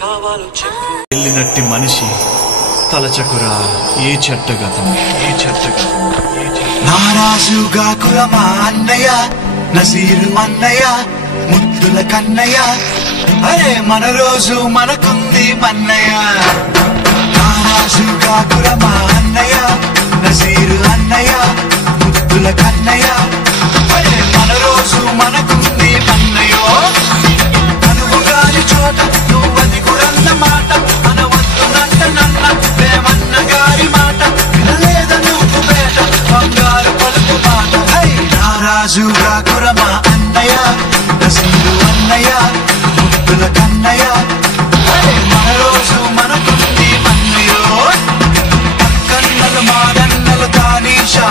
కావాలో చెప్పు. వెళ్ళినట్టి మనిషి తలచకురా ఏ చెట్టగతం, ఏ చెట్టగతం. నారాజుగా కురమా అన్నయ్య, నసీరు అన్నయ్య, ముద్దుల కన్నయ్య, అరే మన రోజు మనకుంది మన్నయ్య. నారాజుగా కురమా అన్నయ్య, నసీరు అన్నయ్య, ముద్దుల కన్నయ్య, అరే మన రోజు మనకుంది మన్నయ్యో. అనువుగాని చోట నువ్వది కురన్న మాట, అనవద్దునంట నన్న వేమన్న గారి మాట, వినలేద నువ్వు బేట బంగారు పలుకు మాట. నారాజుగా కురమా అన్నయ్య, నసీరు అన్నయ్య, ముద్దుల కన్నయ్య, అరే మన రోజు మనకుంది మన్నయ్యో. కన్నలు మాదన్నలు తానీషా